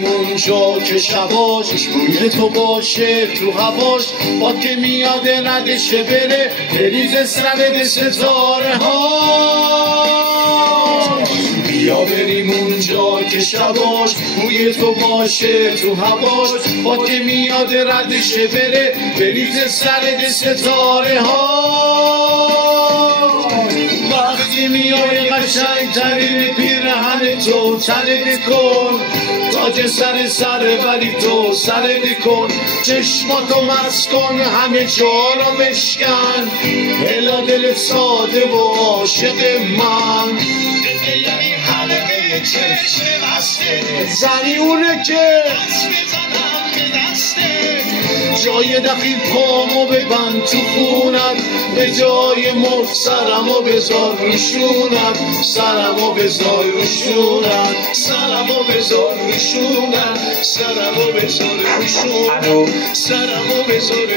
اونجا که شباش روی تو باشه تو هواش باد که میاد ردشه بره بریز سرد ستاره ها. بیا بریم اونجا که شباش روی تو باشه تو هواش باد که میاد ردشه بره بریز سرد ستاره ها. وقتی میای قشنگ ترین پیرهن تو تنه کن تاج سر ولی تو سر کن چشماتو مست کن همه جا رو بشکن الا دل ساده و عاشق من دلی حلقه چشم بسته زنی اونه که دست بزنم به دسته جای دقیق پامو ببند تو خونت به جای مرد سرمو بذار روشونت سرمو بذار روشونت سرمو بذار روشونت سرمو بذار روشونت سرمو بذار